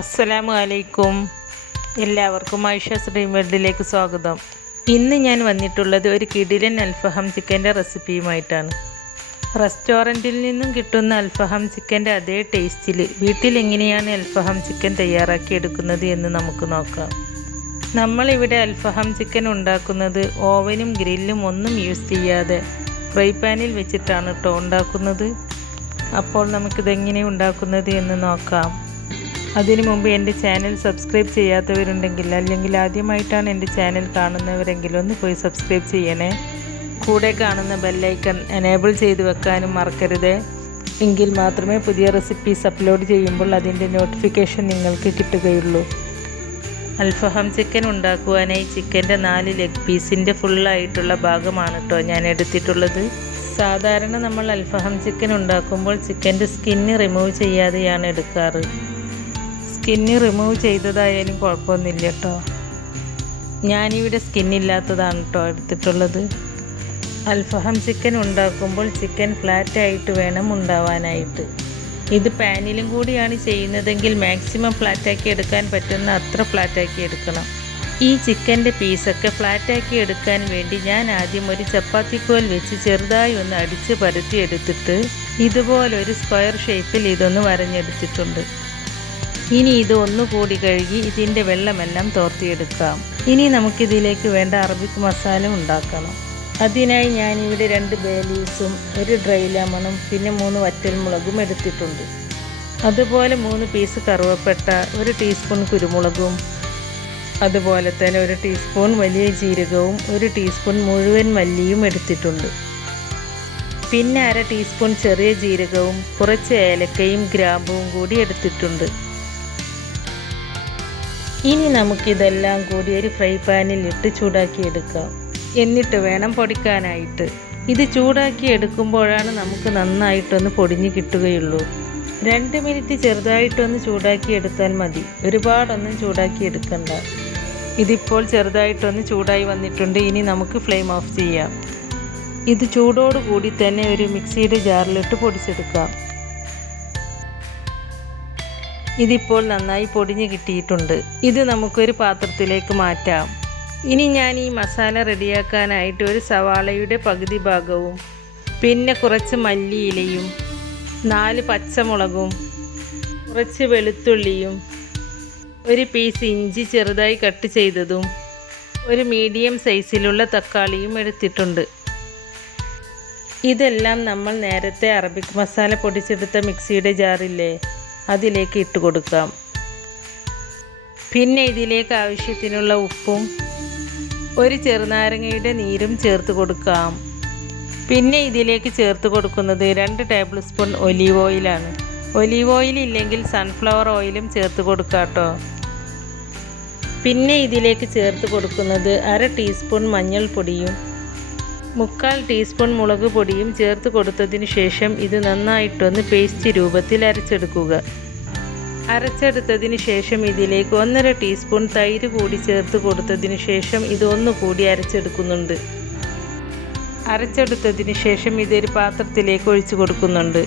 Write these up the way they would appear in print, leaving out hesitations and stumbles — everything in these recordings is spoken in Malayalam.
അസ്സലാമു അലൈക്കും. എല്ലാവർക്കും ആയിഷ ഡ്രീം വേൾഡിലേക്ക് സ്വാഗതം. ഇന്ന് ഞാൻ വന്നിട്ടുള്ളത് ഒരു കിടിലൻ അൽഫഹം ചിക്കൻ്റെ റെസിപ്പിയുമായിട്ടാണ്. റെസ്റ്റോറൻറ്റിൽ നിന്നും കിട്ടുന്ന അൽഫഹം ചിക്കൻ്റെ അതേ ടേസ്റ്റിൽ വീട്ടിൽ എങ്ങനെയാണ് അൽഫഹം ചിക്കൻ തയ്യാറാക്കി എടുക്കുന്നത് എന്ന് നമുക്ക് നോക്കാം. നമ്മളിവിടെ അൽഫഹം ചിക്കൻ ഉണ്ടാക്കുന്നത് ഓവനും ഗ്രില്ലും ഒന്നും യൂസ് ചെയ്യാതെ ഫ്രൈ പാനിൽ വെച്ചിട്ടാണ് കേട്ടോ ഉണ്ടാക്കുന്നത്. അപ്പോൾ നമുക്കിതെങ്ങനെ ഉണ്ടാക്കുന്നത് എന്ന് നോക്കാം. അതിനു മുമ്പ് എൻ്റെ ചാനൽ സബ്സ്ക്രൈബ് ചെയ്യാത്തവരുണ്ടെങ്കിൽ അല്ലെങ്കിൽ ആദ്യമായിട്ടാണ് എൻ്റെ ചാനൽ കാണുന്നവരെങ്കിൽ ഒന്ന് പോയി സബ്സ്ക്രൈബ് ചെയ്യണേ. കൂടെ കാണുന്ന ബെല്ലൈക്കൺ എനേബിൾ ചെയ്ത് വെക്കാനും മറക്കരുത്. എങ്കിൽ മാത്രമേ പുതിയ റെസിപ്പീസ് അപ്ലോഡ് ചെയ്യുമ്പോൾ അതിൻ്റെ നോട്ടിഫിക്കേഷൻ നിങ്ങൾക്ക് കിട്ടുകയുള്ളൂ. അൽഫഹം ചിക്കൻ ഉണ്ടാക്കുവാനായി ചിക്കൻ്റെ 4 ലെഗ് പീസിൻ്റെ ഫുള്ളായിട്ടുള്ള ഭാഗമാണ് കേട്ടോ ഞാൻ എടുത്തിട്ടുള്ളത്. സാധാരണ നമ്മൾ അൽഫഹം ചിക്കൻ ഉണ്ടാക്കുമ്പോൾ ചിക്കൻ്റെ സ്കിന്ന് റിമൂവ് ചെയ്യാതെയാണ് എടുക്കാറ്. സ്കിന്ന് റിമൂവ് ചെയ്തതായാലും കുഴപ്പമൊന്നുമില്ല കേട്ടോ. ഞാനിവിടെ സ്കിന്നില്ലാത്തതാണ് കേട്ടോ എടുത്തിട്ടുള്ളത്. അൽഫഹം ചിക്കൻ ഉണ്ടാക്കുമ്പോൾ ചിക്കൻ ഫ്ലാറ്റായിട്ട് വേണം ഉണ്ടാവാനായിട്ട്. ഇത് പാനിലും കൂടിയാണ് ചെയ്യുന്നതെങ്കിൽ മാക്സിമം ഫ്ലാറ്റാക്കി എടുക്കാൻ പറ്റുന്ന അത്ര ഫ്ലാറ്റാക്കി എടുക്കണം. ഈ ചിക്കൻ്റെ പീസൊക്കെ ഫ്ലാറ്റാക്കി എടുക്കാൻ വേണ്ടി ഞാൻ ആദ്യം ഒരു ചപ്പാത്തിക്കോൽ വെച്ച് ചെറുതായി ഒന്ന് അടിച്ച് പരത്തി എടുത്തിട്ട് ഇതുപോലൊരു സ്ക്വയർ ഷേപ്പിൽ ഇതൊന്ന് വരഞ്ഞെടുത്തിട്ടുണ്ട്. ഇനി ഇത് ഒന്നുകൂടി കഴുകി ഇതിൻ്റെ വെള്ളമെല്ലാം തോർത്തിയെടുക്കാം. ഇനി നമുക്കിതിലേക്ക് വേണ്ട അറബിക് മസാല ഉണ്ടാക്കണം. അതിനായി ഞാനിവിടെ 2 ബേ ലീവ്സും ഒരു ഡ്രൈ ലെമണും പിന്നെ 3 വറ്റൽമുളകും എടുത്തിട്ടുണ്ട്. അതുപോലെ 3 പീസ് കറുവപ്പട്ട, 1 ടീസ്പൂൺ കുരുമുളകും, അതുപോലെ തന്നെ 1 ടീസ്പൂൺ വലിയ ജീരകവും 1 ടീസ്പൂൺ മുഴുവൻ മല്ലിയും എടുത്തിട്ടുണ്ട്. പിന്നെ 1/2 ടീസ്പൂൺ ചെറിയ ജീരകവും കുറച്ച് ഏലക്കയും ഗ്രാമ്പുവും കൂടി എടുത്തിട്ടുണ്ട്. ഇനി നമുക്കിതെല്ലാം കൂടി ഒരു ഫ്രൈ പാനിൽ ഇട്ട് ചൂടാക്കിയെടുക്കാം. എന്നിട്ട് വേണം പൊടിക്കാനായിട്ട്. ഇത് ചൂടാക്കി എടുക്കുമ്പോഴാണ് നമുക്ക് നന്നായിട്ടൊന്ന് പൊടിഞ്ഞ് കിട്ടുകയുള്ളൂ. 2 മിനിറ്റ് ചെറുതായിട്ടൊന്ന് ചൂടാക്കി എടുത്താൽ മതി, ഒരുപാടൊന്നും ചൂടാക്കി എടുക്കണ്ട. ഇതിപ്പോൾ ചെറുതായിട്ടൊന്ന് ചൂടായി വന്നിട്ടുണ്ട്. ഇനി നമുക്ക് ഫ്ലെയിം ഓഫ് ചെയ്യാം. ഇത് ചൂടോടുകൂടി തന്നെ ഒരു മിക്സിയുടെ ജാറിലിട്ട് പൊടിച്ചെടുക്കാം. ഇതിപ്പോൾ നന്നായി പൊടിഞ്ഞ് കിട്ടിയിട്ടുണ്ട്. ഇത് നമുക്കൊരു പാത്രത്തിലേക്ക് മാറ്റാം. ഇനി ഞാൻ ഈ മസാല റെഡിയാക്കാനായിട്ട് ഒരു സവാളയുടെ പകുതി ഭാഗവും പിന്നെ കുറച്ച് മല്ലിയിലയും 4 പച്ചമുളകും കുറച്ച് വെളുത്തുള്ളിയും 1 പീസ് ഇഞ്ചി ചെറുതായി കട്ട് ചെയ്തതും 1 മീഡിയം സൈസിലുള്ള തക്കാളിയും എടുത്തിട്ടുണ്ട്. ഇതെല്ലാം നമ്മൾ നേരത്തെ അറബിക് മസാല പൊടിച്ചെടുത്ത മിക്സിയുടെ ജാറില്ലേ അതിലേക്ക് ഇട്ട് കൊടുക്കാം. പിന്നെ ഇതിലേക്ക് ആവശ്യത്തിനുള്ള ഉപ്പും 1 ചെറുനാരങ്ങയുടെ നീരും ചേർത്ത് കൊടുക്കാം. പിന്നെ ഇതിലേക്ക് ചേർത്ത് കൊടുക്കുന്നത് 2 ടേബിൾ സ്പൂൺ ഒലീവ് ഓയിലാണ്. ഒലീവ് ഓയിൽ ഇല്ലെങ്കിൽ സൺഫ്ലവർ ഓയിലും ചേർത്ത് കൊടുക്കാം കേട്ടോ. പിന്നെ ഇതിലേക്ക് ചേർത്ത് കൊടുക്കുന്നത് 1/2 ടീസ്പൂൺ മഞ്ഞൾപ്പൊടിയും 1/4 ടീസ്പൂൺ മുളക് പൊടിയും ചേർത്ത് കൊടുത്തതിന് ശേഷം ഇത് നന്നായിട്ടൊന്ന് പേസ്റ്റ് രൂപത്തിൽ അരച്ചെടുക്കുക. അരച്ചെടുത്തതിന് ശേഷം ഇതിലേക്ക് 1/2 ടീസ്പൂൺ തൈര് കൂടി ചേർത്ത് കൊടുത്തതിന് ശേഷം ഇത് ഒന്നുകൂടി അരച്ചെടുക്കുന്നുണ്ട്. അരച്ചെടുത്തതിന് ശേഷം ഇതൊരു പാത്രത്തിലേക്ക് ഒഴിച്ചു കൊടുക്കുന്നുണ്ട്.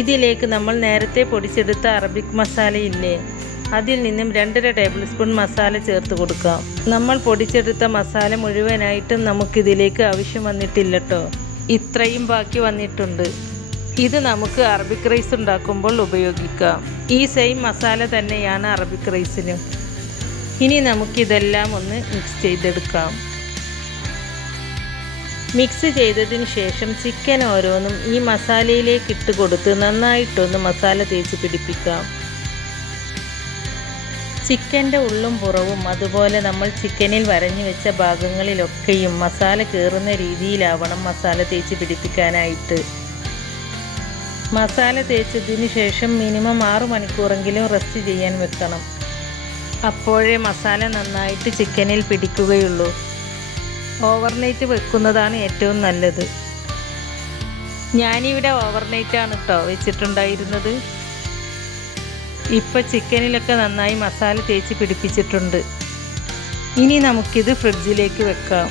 ഇതിലേക്ക് നമ്മൾ നേരത്തെ പൊടിച്ചെടുത്ത അറബിക് മസാലയില്ലേ അതിൽ നിന്നും 2.5 ടേബിൾ സ്പൂൺ മസാല ചേർത്ത് കൊടുക്കാം. നമ്മൾ പൊടിച്ചെടുത്ത മസാല മുഴുവനായിട്ടും നമുക്കിതിലേക്ക് ആവശ്യം വന്നിട്ടില്ല കേട്ടോ. ഇത്രയും ബാക്കി വന്നിട്ടുണ്ട്. ഇത് നമുക്ക് അറബിക് റൈസ് ഉണ്ടാക്കുമ്പോൾ ഉപയോഗിക്കാം. ഈ സെയിം മസാല തന്നെയാണ് അറബിക് റൈസിനും. ഇനി നമുക്കിതെല്ലാം ഒന്ന് മിക്സ് ചെയ്തെടുക്കാം. മിക്സ് ചെയ്തതിന് ശേഷം ചിക്കൻ ഓരോന്നും ഈ മസാലയിലേക്ക് ഇട്ട് കൊടുത്ത് നന്നായിട്ടൊന്ന് മസാല തേച്ച് പിടിപ്പിക്കാം. ചിക്കൻ്റെ ഉള്ളും പുറവും അതുപോലെ നമ്മൾ ചിക്കനിൽ വരഞ്ഞു വെച്ച ഭാഗങ്ങളിലൊക്കെയും മസാല കയറുന്ന രീതിയിലാവണം മസാല തേച്ച് പിടിപ്പിക്കാനായിട്ട്. മസാല തേച്ചതിന് ശേഷം മിനിമം 6 മണിക്കൂറെങ്കിലും റെസ്റ്റ് ചെയ്യാൻ വെക്കണം. അപ്പോഴേ മസാല നന്നായിട്ട് ചിക്കനിൽ പിടിക്കുകയുള്ളൂ. ഓവർനൈറ്റ് വെക്കുന്നതാണ് ഏറ്റവും നല്ലത്. ഞാനിവിടെ ഓവർനൈറ്റാണ് കേട്ടോ വെച്ചിട്ടുണ്ടായിരുന്നത്. ഇപ്പോൾ ചിക്കനിലൊക്കെ നന്നായി മസാല തേച്ച് പിടിപ്പിച്ചിട്ടുണ്ട്. ഇനി നമുക്കിത് ഫ്രിഡ്ജിലേക്ക് വെക്കാം.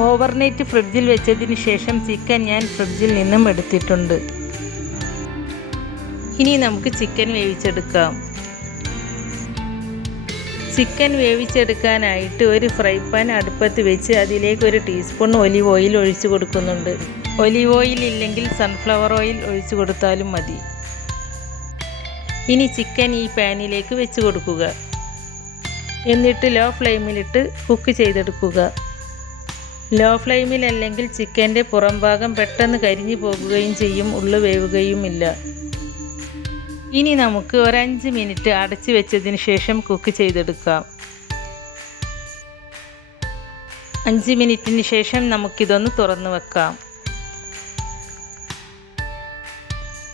ഓവർനൈറ്റ് ഫ്രിഡ്ജിൽ വെച്ചതിന് ശേഷം ചിക്കൻ ഞാൻ ഫ്രിഡ്ജിൽ നിന്നും എടുത്തിട്ടുണ്ട്. ഇനി നമുക്ക് ചിക്കൻ വേവിച്ചെടുക്കാം. ചിക്കൻ വേവിച്ചെടുക്കാനായിട്ട് ഒരു ഫ്രൈ പാൻ അടുപ്പത്ത് വെച്ച് അതിലേക്ക് 1 ടീസ്പൂൺ ഒലിവ് ഓയിൽ ഒഴിച്ചു കൊടുക്കുന്നുണ്ട്. ഒലിവ് ഓയിൽ ഇല്ലെങ്കിൽ സൺഫ്ലവർ ഓയിൽ ഒഴിച്ചു കൊടുത്താലും മതി. ഇനി ചിക്കൻ ഈ പാനിലേക്ക് വെച്ച് കൊടുക്കുക. എന്നിട്ട് ലോ ഫ്ലെയിമിലിട്ട് കുക്ക് ചെയ്തെടുക്കുക. ലോ ഫ്ലെയിമിൽ അല്ലെങ്കിൽ ചിക്കൻ്റെ പുറം ഭാഗം പെട്ടെന്ന് കരിഞ്ഞു പോകുകയും ചെയ്യും, ഉള്ളു വേവുകയുമില്ല. ഇനി നമുക്ക് ഒരു 5 മിനിറ്റ് അടച്ചു വെച്ചതിന് ശേഷം കുക്ക് ചെയ്തെടുക്കാം. 5 മിനിറ്റിന് ശേഷം നമുക്കിതൊന്ന് തുറന്നു വെക്കാം.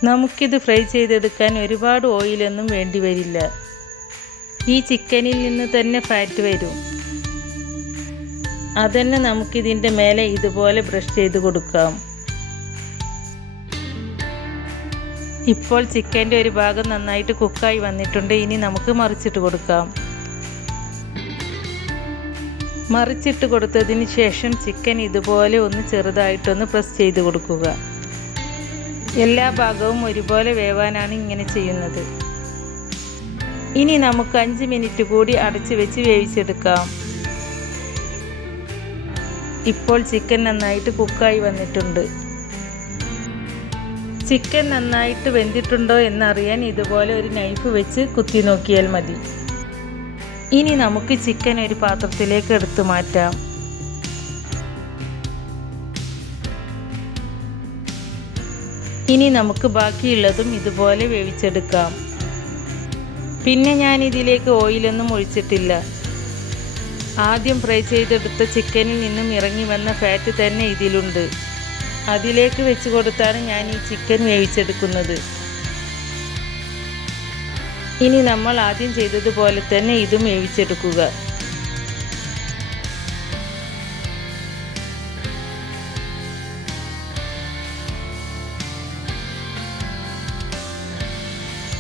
നമുക്കിത് ഫ്രൈ ചെയ്തെടുക്കാൻ ഒരുപാട് ഓയിലൊന്നും വേണ്ടി വരില്ല. ഈ ചിക്കനിൽ നിന്ന് തന്നെ ഫാറ്റ് വരും. അതന്നെ നമുക്കിതിൻ്റെ മേലെ ഇതുപോലെ ബ്രഷ് ചെയ്ത് കൊടുക്കാം. ഇപ്പോൾ ചിക്കൻ്റെ ഒരു ഭാഗം നന്നായിട്ട് കുക്കായി വന്നിട്ടുണ്ട്. ഇനി നമുക്ക് മറിച്ചിട്ട് കൊടുക്കാം. മറിച്ചിട്ട് കൊടുത്തതിന് ശേഷം ചിക്കൻ ഇതുപോലെ ഒന്ന് ചെറുതായിട്ടൊന്ന് പ്രസ് ചെയ്ത് കൊടുക്കുക. എല്ലാ ഭാഗവും ഒരുപോലെ വേവാനാണ് ഇങ്ങനെ ചെയ്യുന്നത്. ഇനി നമുക്ക് 5 മിനിറ്റ് കൂടി അടച്ചു വെച്ച് വേവിച്ചെടുക്കാം. ഇപ്പോൾ ചിക്കൻ നന്നായിട്ട് കുക്കായി വന്നിട്ടുണ്ട്. ചിക്കൻ നന്നായിട്ട് വെന്തിട്ടുണ്ടോ എന്നറിയാൻ ഇതുപോലെ ഒരു നൈഫ് വെച്ച് കുത്തി നോക്കിയാൽ മതി. ഇനി നമുക്ക് ചിക്കൻ ഒരു പാത്രത്തിലേക്ക് എടുത്തു മാറ്റാം. ഇനി നമുക്ക് ബാക്കിയുള്ളതും ഇതുപോലെ വേവിച്ചെടുക്കാം. പിന്നെ ഞാൻ ഇതിലേക്ക് ഓയിലൊന്നും ഒഴിച്ചിട്ടില്ല. ആദ്യം ഫ്രൈ ചെയ്തെടുത്ത ചിക്കനിൽ നിന്നും ഇറങ്ങി വന്ന ഫാറ്റ് തന്നെ ഇതിലുണ്ട്. അതിലേക്ക് വെച്ച് കൊടുത്താണ് ഞാൻ ഈ ചിക്കൻ വേവിച്ചെടുക്കുന്നത്. ഇനി നമ്മൾ ആദ്യം ചെയ്തതുപോലെ തന്നെ ഇതും വേവിച്ചെടുക്കുക.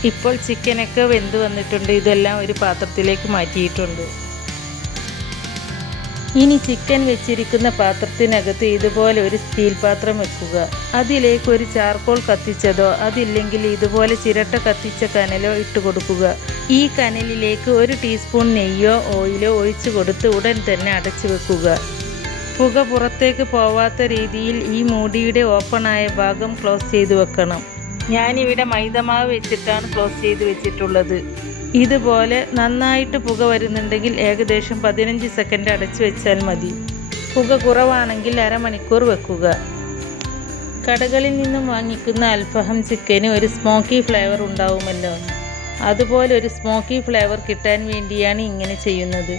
ഇപ്പോൾ ചിക്കനൊക്കെ വെന്ത് വന്നിട്ടുണ്ട്. ഇതെല്ലാം ഒരു പാത്രത്തിലേക്ക് മാറ്റിയിട്ടുണ്ട്. ഇനി ചിക്കൻ വെച്ചിരിക്കുന്ന പാത്രത്തിനകത്ത് ഇതുപോലെ ഒരു സ്റ്റീൽ പാത്രം വെക്കുക. അതിലേക്ക് ഒരു ചാർക്കോൾ കത്തിച്ചതോ അതില്ലെങ്കിൽ ഇതുപോലെ ചിരട്ട കത്തിച്ച കനലോ ഇട്ട് കൊടുക്കുക. ഈ കനലിലേക്ക് 1 ടീസ്പൂൺ നെയ്യോ ഓയിലോ ഒഴിച്ചു കൊടുത്ത് ഉടൻ തന്നെ അടച്ചു വെക്കുക. പുക പുറത്തേക്ക് പോവാത്ത രീതിയിൽ ഈ മൂടിയുടെ ഓപ്പണായ ഭാഗം ക്ലോസ് ചെയ്ത് വെക്കണം. ഞാനിവിടെ മൈദമാവ് വെച്ചിട്ടാണ് ക്ലോസ് ചെയ്ത് വെച്ചിട്ടുള്ളത്. ഇതുപോലെ നന്നായിട്ട് പുക വരുന്നുണ്ടെങ്കിൽ ഏകദേശം 15 സെക്കൻഡ് അടച്ചു വെച്ചാൽ മതി. പുക കുറവാണെങ്കിൽ അരമണിക്കൂർ വെക്കുക. കടകളിൽ നിന്നും വാങ്ങിക്കുന്ന അൽഫഹം ചിക്കന് ഒരു സ്മോക്കി ഫ്ലേവർ ഉണ്ടാവുമല്ലോ, അതുപോലെ ഒരു സ്മോക്കി ഫ്ലേവർ കിട്ടാൻ വേണ്ടിയാണ് ഇങ്ങനെ ചെയ്യുന്നത്.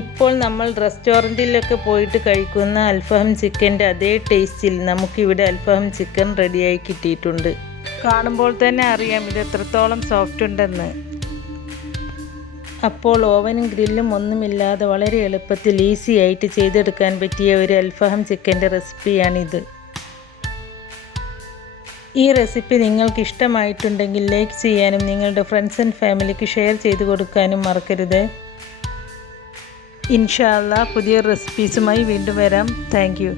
ഇപ്പോൾ നമ്മൾ റെസ്റ്റോറൻറ്റിലൊക്കെ പോയിട്ട് കഴിക്കുന്ന അൽഫഹം ചിക്കൻ്റെ അതേ ടേസ്റ്റിൽ നമുക്കിവിടെ അൽഫഹം ചിക്കൻ റെഡിയായി കിട്ടിയിട്ടുണ്ട്. കാണുമ്പോൾ തന്നെ അറിയാം ഇത് എത്രത്തോളം സോഫ്റ്റ് ഉണ്ടെന്ന്. അപ്പോൾ ഓവനും ഗ്രില്ലും ഒന്നുമില്ലാതെ വളരെ എളുപ്പത്തിൽ ഈസി ആയിട്ട് ചെയ്തെടുക്കാൻ പറ്റിയ ഒരു അൽഫഹം ചിക്കൻ്റെ റെസിപ്പിയാണിത്. ഈ റെസിപ്പി നിങ്ങൾക്ക് ഇഷ്ടമായിട്ടുണ്ടെങ്കിൽ ലൈക്ക് ചെയ്യാനും നിങ്ങളുടെ ഫ്രണ്ട്സ് ആൻഡ് ഫാമിലിക്ക് ഷെയർ ചെയ്ത് കൊടുക്കാനും മറക്കരുത്. ഇൻഷാ അല്ലാഹ് പുതിയ റെസിപ്പീസുമായി വീണ്ടും വരാം. Thank you.